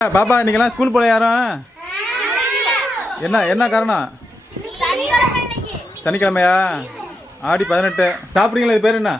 பாப்பா இன்னைக்கெல்லாம் ஸ்கூல் போல யாரும்? என்ன என்ன காரணம்? சனிக்கிழமையா? ஆடி பதினெட்டு. சாப்பிட்றீங்களா? இது பேர் என்ன?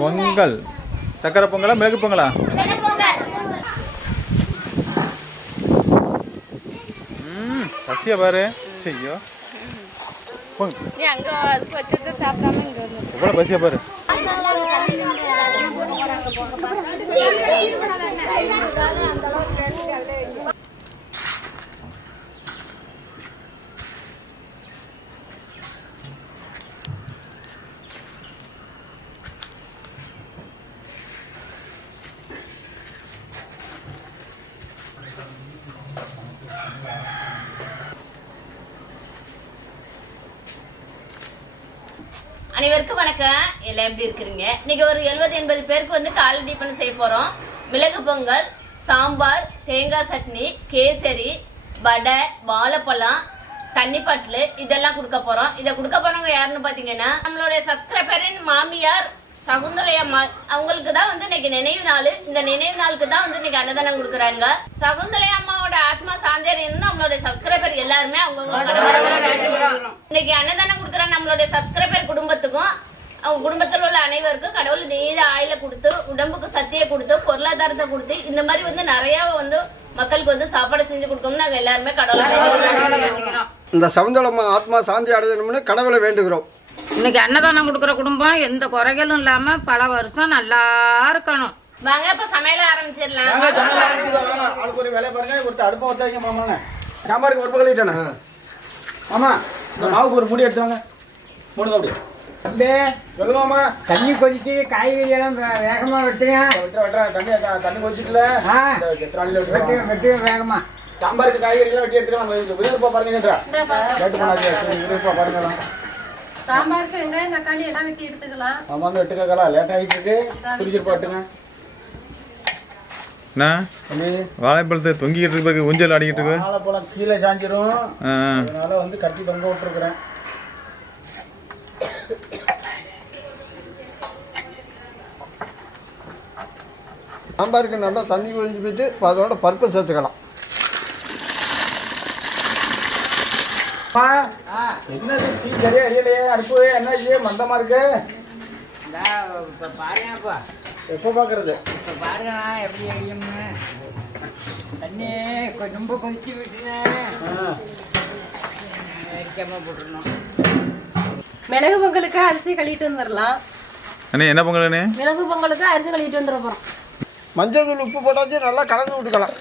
பொங்கல். சக்கரை பொங்கலா மிளகு பொங்கலா? ம் பசியா பாரு. வந்து. எவ்வளோ பசியா பாரு. அனைவருக்கும் வணக்கம். எல்லாம் எப்படி இருக்கிறீங்க? இன்னைக்கு ஒரு எழுபது எண்பது பேருக்கு வந்து காலை டிஃபன் செய்ய போகிறோம் மிளகு பொங்கல் சாம்பார் தேங்காய் சட்னி கேசரி வடை வாழைப்பழம் தண்ணி பாட்டில் இதெல்லாம் கொடுக்க போகிறோம் இதை கொடுக்க போகிறவங்க யாருன்னு பார்த்தீங்கன்னா நம்மளுடைய சப்ஸ்கிரைபரின் மாமியார் சகுந்தலை அம்மா அவங்களுக்கு தான் வந்து இன்னைக்கு நினைவு நாள். இந்த நினைவு நாளுக்கு தான் வந்து இன்னைக்கு அன்னதானம் கொடுக்குறாங்க. சகுந்தலை அம்மாவோட ஆத்மா சாந்தியன்னு நம்மளுடைய சப்ஸ்கிரைபர் எல்லாருமே அவங்க இன்னைக்கு அன்னதானம் கொடுக்குற நம்மளுடைய சப்ஸ்கிரைபர் குடும்பத்துக்கும் அவங்க குடும்பத்தில் உள்ள அனைவருக்கும் கடவுள் நீல ஆயில கொடுத்து உடம்புக்கு சக்தியை கொடுத்து பொருளாதாரத்தை கொடுத்து இந்த மாதிரி வந்து நிறைய வந்து மக்களுக்கு வந்து சாப்பாடு செஞ்சு கொடுக்கணும்னு நாங்கள் எல்லாருமே கடவுளை இந்த சவுந்தரம்மா ஆத்மா சாந்தி அடையணும்னு கடவுளை வேண்டுகிறோம். இன்னைக்கு அன்னதானம் கொடுக்குற குடும்பம் எந்த குறைகளும் இல்லாம பல வருஷம் நல்லா இருக்கணும். வாங்க இப்ப சமையல ஆரம்பிச்சிடலாம். அதுக்கு ஒரு வேலையை பாருங்க ஒருத்தர் அடுப்பை ஒருத்த வைங்க மாமாண்ணே சாம்பாருக்கு ஒரு பக்கலிட்டேண்ணே ஆமா இந்த மாவுக்கு ஒரு மூடி எடுத்து வாங்க. மூடுங்க அப்படி அப்படியே சொல்லுங்க மாமா. தண்ணி கொதிச்சு காய்கறி எல்லாம் வேகமா வெட்டுங்க. வெட்டுற வெட்டுற. தண்ணி தண்ணி திராணியில் வெட்டுங்க வெட்டுங்க வேகமா. சாம்பாருக்கு காய்கறி எல்லாம் வெட்டி எடுத்துக்கலாம். பாருங்க விருப்பா பாருங்க சாம்பாருக்கு வெங்காயம் தக்காளி எல்லாம் வெட்டி எடுத்துக்கலாம். ஆமாங்க வெட்டுக்கலாம் லேட் ஆகிட்டு இருக்கு குடிச்சிட்டு பாட்டுங்க. என்ன? வாழைப்பழத்தை தொங்கிக்கிட்டு இருக்கு ஊஞ்சல் ஆடிக்கிட்டு இருக்கு. வாழைப்பழம் கீழே சாஞ்சிரும். அதனால வந்து கட்டி தொங்க விட்டுருக்குறேன். சாம்பாருக்கு நல்லா தண்ணி கொதிஞ்சு போயிட்டு அதோட பருப்பு சேர்த்துக்கலாம். என்னது? டீ சரியா அரியலையே அடுப்பு என்ன ஐயே மந்தமா இருக்கு? இப்போ பாருங்கப்பா எப்போ பாக்குறது? இப்போ பாருங்க எப்படி அடியும்னு தண்ணி கொ- ரொம்ப கொதிச்சு வைக்காம போட்டுருணும் மிளகு பொங்கலுக்கு அரிசி கழுவிட்டு வந்துடலாம் அண்ணே என்ன பொங்கல்ண்ணே? மிளகு பொங்கலுக்கு அரிசி கழுவிட்டு வந்துட மஞ்சள் தூள் உப்பு போட்டாச்சு நல்லா கலந்து விட்டுக்கலாம்.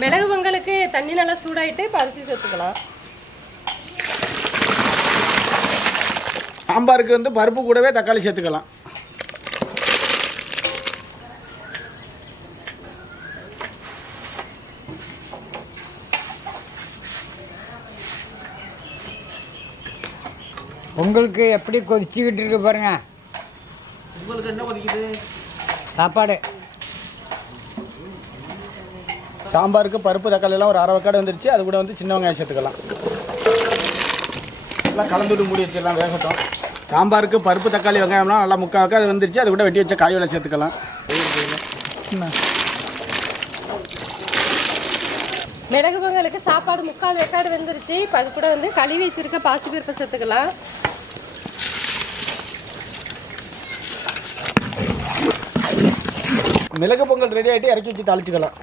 மிளகு பொங்கலுக்கு தண்ணி நல்லா சூடாயிட்டு இப்போ அரிசி சேர்த்துக்கலாம். சாம்பாருக்கு வந்து பருப்பு கூடவே தக்காளி சேர்த்துக்கலாம். உங்களுக்கு எப்படி கொதிச்சுக்கிட்டு இருக்கு பாருங்க. உங்களுக்கு என்ன கொதிக்குது? சாப்பாடு. சாம்பாருக்கு பருப்பு தக்காளி எல்லாம் ஒரு அரை வக்காடு வந்துருச்சு. அது கூட வந்து சின்ன வெங்காயம் சேர்த்துக்கலாம். எல்லாம் கலந்து விட்டு மூடி வச்சிடலாம் வேகட்டும். சாம்பாருக்கு பருப்பு தக்காளி வெங்காயம்லாம் நல்லா முக்கால் வக்காது வந்துருச்சு. அது கூட வெட்டி வச்ச காய் வேலை சேர்த்துக்கலாம். மிளகு பொங்கலுக்கு சாப்பாடு முக்கால் வெக்காடு வெந்துருச்சு. இப்போ அது கூட வந்து கழுவி வச்சிருக்க பாசிப்பருப்பை சேர்த்துக்கலாம். மிளகு பொங்கல் ரெடி ஆகிட்டு இறக்கி வச்சு தாளிச்சுக்கலாம்.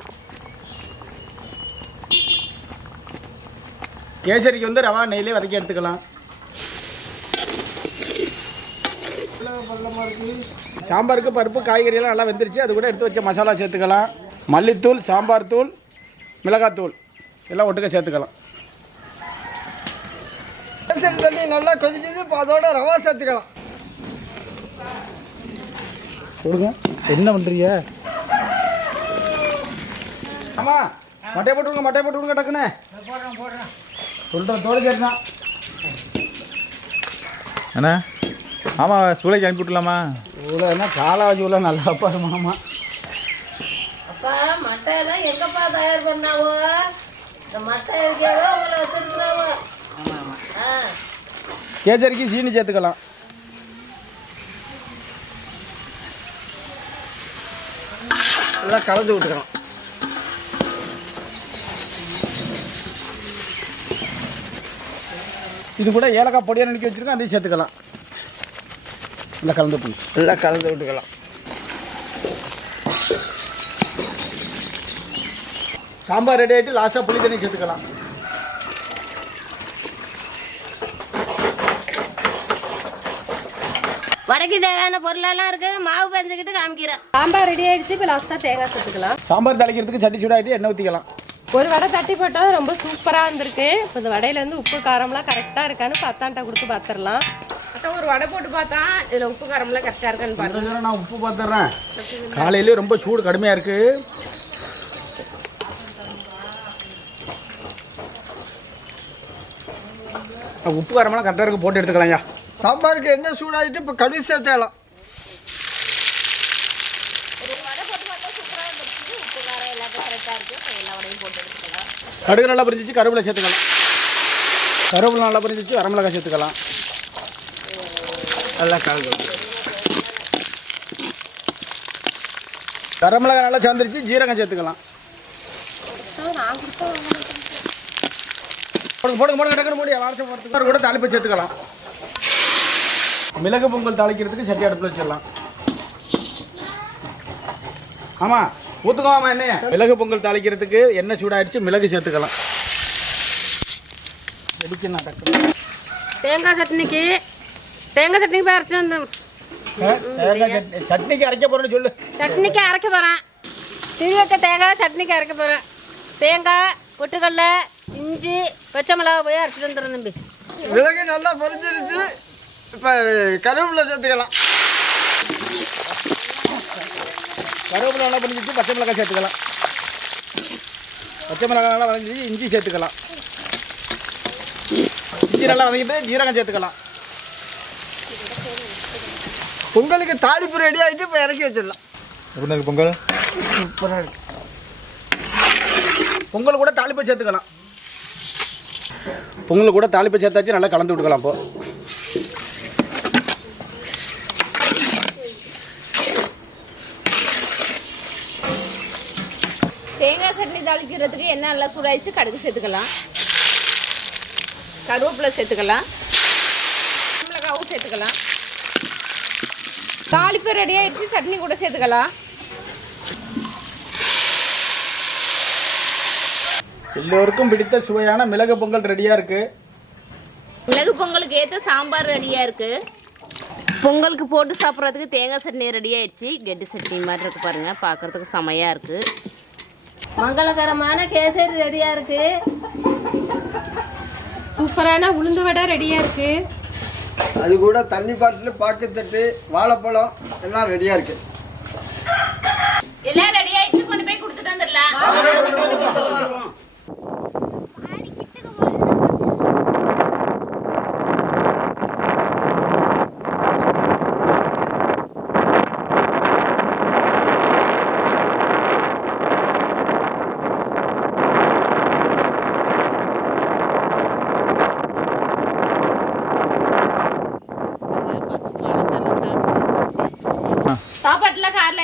கேசரிக்கு வந்து ரவா நெய்லேயே வதக்கி எடுத்துக்கலாம். சாம்பாருக்கு பருப்பு காய்கறி எல்லாம் நல்லா வெந்துருச்சு. அது கூட எடுத்து வச்ச மசாலா சேர்த்துக்கலாம். மல்லித்தூள் சாம்பார் தூள் மிளகாத்தூள் எல்லாம் ஒட்டுக்க சேர்த்துக்கலாம். கேசரி தண்ணி நல்லா கொதிக்குது. இப்போ அதோட ரவா சேர்த்துக்கலாம். கொடுங்க. என்ன பண்ணுறீங்க ஆமா மட்டையை போட்டு விடுங்க மட்டையை போட்டு விடுங்க டக்குன்னு. சொல்கிறேன் தோடு கேட்டுதான் அண்ணா ஆமாம் சூளைக்கு அனுப்பி விட்டுலாமா இவ்வளோ என்ன காலாவதி உள்ள நல்லா பாரு மாமா. அப்பா மட்டை எல்லாம் எங்கப்பா தயார் பண்ணாவோ? இந்த மட்டை இருக்கிறதோ உங்களை வச்சிருக்கிறாவோ? ஆ. கேச்சரிக்கு சீனி சேர்த்துக்கலாம். நல்லா கலந்து விட்டுக்கலாம். இது கூட ஏலக்காய் பொடியாக நறுக்கி வச்சுருக்கோம் அதையும் சேர்த்துக்கலாம். நல்லா கலந்து பண்ணு நல்லா கலந்து விட்டுக்கலாம். சாம்பார் ரெடி ஆகிட்டு லாஸ்ட்டாக புளி தண்ணி சேர்த்துக்கலாம். வடக்கு தேவையான பொருளெல்லாம் இருக்கு. மாவு பஞ்சுக்கிட்டு காமிக்கிறேன். சாம்பார் ரெடி ஆயிடுச்சு இப்போ லாஸ்ட்டாக தேங்காய் சேர்த்துக்கலாம். சாம்பார் தாளிக்கிறதுக்கு சட்டி சூடாகிட்டு எண்ணெய் ஊற்றிக்கலாம் ஒரு வடை தட்டி போட்டால் ரொம்ப சூப்பராக இருந்திருக்கு. இப்போ இந்த வடையில இருந்து உப்பு காரம்லாம் கரெக்டாக இருக்கான்னு பத்தாண்டா கொடுத்து பார்த்துடலாம் ஒரு வடை போட்டு பார்த்தா இதுல உப்பு காரம்லாம் கரெக்டா இருக்கான்னு பாரு கொஞ்சம் நேரம் நான் உப்பு பார்த்துட்றேன் காலையிலே ரொம்ப சூடு கடுமையாக இருக்குது உப்பு காரமெல்லாம் கரெக்டாக இருக்கு. போட்டு எடுத்துக்கலாம்யா. சாம்பாருக்கு என்ன சூடாகிட்டு இப்போ கடுகு சேர்த்தலாம் கடுகு நல்லா புரிஞ்சிச்சு கருவேப்பிலை சேர்த்துக்கலாம். கருவேப்பிலை நல்லா புரிஞ்சிச்சு வரமிளகாய் சேர்த்துக்கலாம். நல்லா கலந்து வரமிளகாய் நல்லா சேர்ந்துருச்சு ஜீரகம் சேர்த்துக்கலாம். போடுங்க போடுங்க போடுங்க டக்குனு மூடி போகிறதுக்கு கூட தாளிப்பை சேர்த்துக்கலாம். மிளகு பொங்கல் தாளிக்கிறதுக்கு சட்டி அடுப்பில் வச்சிடலாம். ஆமாம் ஊற்றுக்கோமா எண்ணெய் மிளகு பொங்கல் தாளிக்கிறதுக்கு எண்ணெய் சூடாயிடுச்சு மிளகு சேர்த்துக்கலாம். வெடிக்கணும் டக்கு தேங்காய் சட்னிக்கு தேங்காய் சட்னிக்கு போய் அரைச்சி வந்து சட்னிக்கு அரைக்க போகிறேன்னு சொல்லு. சட்னிக்கு அரைக்க போகிறேன் திரி வச்ச தேங்காய் சட்னிக்கு அரைக்க போகிறேன் தேங்காய் பொட்டுக்கடல இஞ்சி பச்சை மிளகா போய் அரைச்சிட்டு வந்துடுறேன் தம்பி. மிளகு நல்லா பொரிஞ்சிருச்சு. இப்போ கருவேப்பிலை சேர்த்துக்கலாம். கருவேப்பிலை நல்லா பண்ணிச்சு பச்சை மிளகாய் சேர்த்துக்கலாம். பச்சை மிளகாய் நல்லா வதங்கிச்சு இஞ்சி சேர்த்துக்கலாம். இஞ்சி நல்லா வதங்கிட்டு ஜீரகம் சேர்த்துக்கலாம். பொங்கலுக்கு தாளிப்பு ரெடி ஆகிட்டு இப்போ இறக்கி வச்சிடலாம். எப்படி இருக்கு பொங்கல்? சூப்பராக இருக்கு. பொங்கல் கூட தாளிப்பை சேர்த்துக்கலாம். பொங்கல் கூட தாளிப்பை சேர்த்தாச்சு நல்லா கலந்து விட்டுக்கலாம் இப்போ தேங்காய் சட்னி தாளிக்கிறதுக்கு எண்ணெய் நல்லா சூடாயிடுச்சு கடுகு சேர்த்துக்கலாம். கருவேப்பிலை சேர்த்துக்கலாம். மிளகாவும் சேர்த்துக்கலாம். தாளிப்பு ரெடி ஆயிடுச்சு சட்னி கூட சேர்த்துக்கலாம். எல்லோருக்கும் பிடித்த சுவையான மிளகு பொங்கல் ரெடியாக இருக்குது மிளகு பொங்கலுக்கு ஏற்ற சாம்பார் ரெடியா இருக்கு. பொங்கலுக்கு போட்டு சாப்பிட்றதுக்கு தேங்காய் சட்னி ரெடி ஆயிடுச்சு. கெட்டி சட்னி மாதிரி இருக்கு பாருங்க பார்க்கறதுக்கு செமையா இருக்கு. மங்களகரமான கேசரி ரெடியா இருக்கு. சூப்பரான உளுந்து வடை ரெடியாக இருக்கு. அது கூட தண்ணி பாட்டில் பாக்குத்தட்டு வாழைப்பழம் எல்லாம் ரெடியாக இருக்குது எல்லாம் ரெடி ஆயிடுச்சு கொண்டு போய் கொடுத்துட்டு வந்துடலாம்.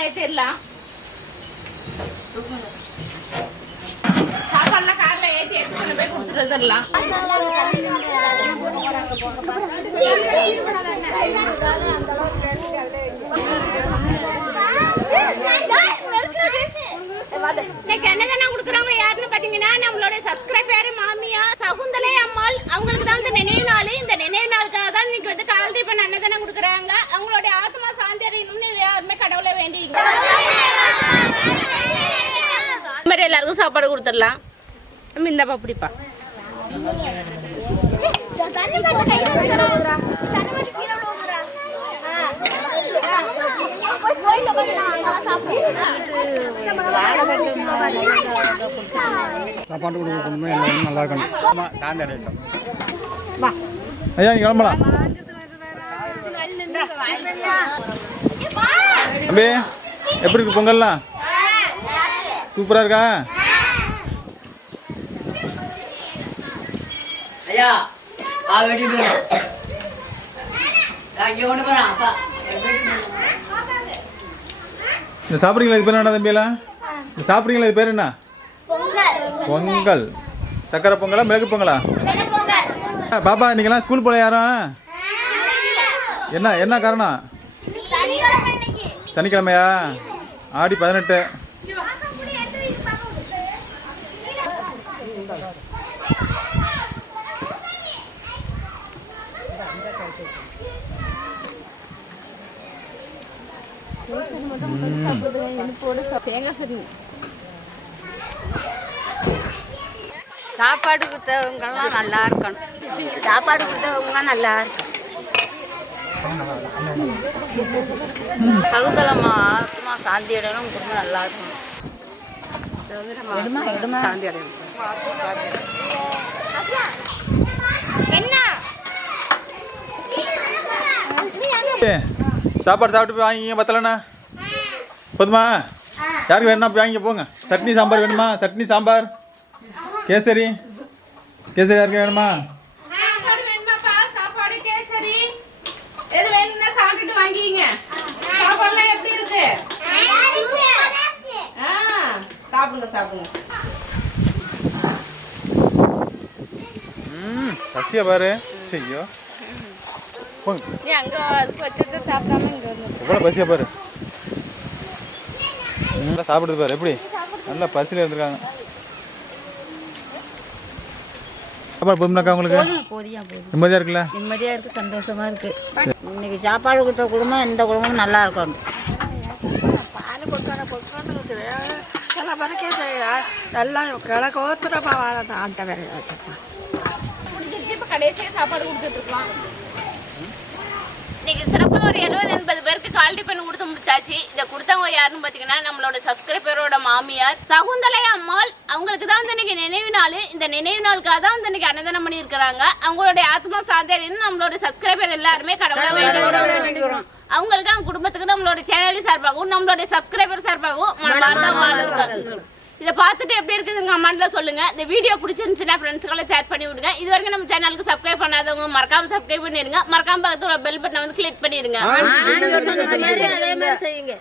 சாப்பாட்டுல கார்ல ஏத்திடலாம் சாப்பாடுல கார்ல ஏத்தி கொண்டு போய் கொடுத்துட்டு வந்துடலாம் யாருன்னு பாத்தீங்கன்னா நம்மளோட சப்ஸ்கிரைபர் மாமியா சகுந்தலை அம்மாள். அவங்களுக்கு தான் இந்த நினைவு நாள். இந்த நினைவு நாளுக்காக தான் இன்னைக்கு வந்து காலடி பண்ண அன்னதானம் கொடுக்குறாங்க. அவங்களுடைய ஆத்மா கடவுளை வேண்டி மாதிரி எல்லாருக்கும் சாப்பாடு கொடுத்துடலாம். நம்ம இந்தப்பா பிடிப்பா. சாப்பாட்டு கொடுக்கணும் எல்லாரும் நல்லா இருக்கணும். ஆமாம் சாந்தி அடையட்டும். ஐயா நீ கிளம்பலாம். தம்பி எப்படி இருக்கு பொங்கல்லாம்? சூப்பராக இருக்கா? ஐயா இந்த சாப்பிட்றீங்களா? இது பேர் என்ன தம்பியெல்லாம் சாப்பிட்றீங்களா? இது பேர் என்ன? பொங்கல். சக்கரை பொங்கலா மிளகு பொங்கலா? பாப்பா நீங்களாம் ஸ்கூல் போல யாரும்? என்ன என்ன காரணம்? சனிக்கிழமையா? ஆடி பதினெட்டு. சாப்பாடு கொடுத்தவங்கலாம் நல்லா இருக்கணும். சாப்பாடு கொடுத்தவங்க நல்லா இருக்கணும். சகுந்தலமா ஆத்மா சாந்தி அடையணும். குடும்பம் நல்லா இருக்கணும் சாந்தி அடையணும். ஏய், சாப்பாடு சாப்பிட்டு போய் வாங்கிங்க பத்தலண்ணா. போதுமா? யாருக்கு வேணும்னா போய் வாங்கிக்க போங்க. சட்னி சாம்பார் வேணுமா? சட்னி சாம்பார். கேசரி. கேசரி யாருக்கு வேணுமா சாப்பாடு வேணுமாப்பா சாப்பாடு கேசரி எது வேணும்னா சாப்பிட்டுட்டு வாங்கிங்க சாப்பாடுலாம் எப்படி இருக்கு ஆ சாப்பிடுங்க சாப்பிடுங்க. ம் பசியா பாரு. ஐயோ. போங்க. நீ அங்க அதுக்கு வச்சுட்டு சாப்பிடாம இங்க வரணும் எவ்வளோ பசியா பாரு. நல்லா சாப்பிடுது பாரு எப்படி? நல்லா பசியில் இருந்திருக்காங்க. சாப்பாடு போதும்னாக்கா உங்களுக்கு? போதியா போதும். நிம்மதியாக இருக்குல்ல? நிம்மதியா இருக்கு சந்தோஷமா இருக்கு. இன்னைக்கு சாப்பாடு கொடுத்த குடும்பம் எந்த குடும்பமும் நல்லா இருக்கணும். பால் கொடுத்தான கொடுக்கறது சில பேருக்கு நல்லா கிழக்கோத்திரமா வாழணும் ஆண்ட வேற முடிஞ்சிருச்சு இப்போ கடைசியாக சாப்பாடு கொடுத்துட்ருக்கலாம் இன்னைக்கு சிறப்பாக ஒரு எழுபது எண்பது பேருக்கு கால்டி பண்ணி கொடுத்து முடிச்சாச்சு. இதை கொடுத்தவங்க யாருன்னு பார்த்தீங்கன்னா நம்மளோட சப்ஸ்கிரைபரோட மாமியார் சகுந்தலை அம்மாள். அவங்களுக்கு தான் வந்து இன்னைக்கு நினைவு நாள். இந்த நினைவு நாளுக்காக தான் வந்து இன்னைக்கு அன்னதானம் பண்ணியிருக்கிறாங்க. அவங்களுடைய ஆத்மா சாந்தேரின்னு நம்மளோட சப்ஸ்கிரைபர் எல்லாருமே கடவுளை வேண்டிக்கிறோம் அவங்களுக்கு அவங்க குடும்பத்துக்கு நம்மளோட சேனல் சார்பாகவும் நம்மளுடைய சப்ஸ்கிரைபர் சார்பாகவும் மனமார்ந்த வாழ்த்துக்கள். இதை பார்த்துட்டு எப்படி இருக்குதுங்க கமெண்ட்ல சொல்லுங்க. இந்த வீடியோ பிடிச்சிருந்துச்சுன்னா ஃப்ரெண்ட்ஸ்களை சேட் பண்ணி விடுங்க. இது வரைக்கும் நம்ம சேனலுக்கு சப்ஸ்கிரைப் பண்ணாதவங்க மறக்காம சப்ஸ்கிரைப் பண்ணிடுங்க. மறக்காம பக்கத்தில் பெல் பட்டனை வந்து கிளிக் பண்ணிடுங்க. அதே மாதிரி செய்யுங்க.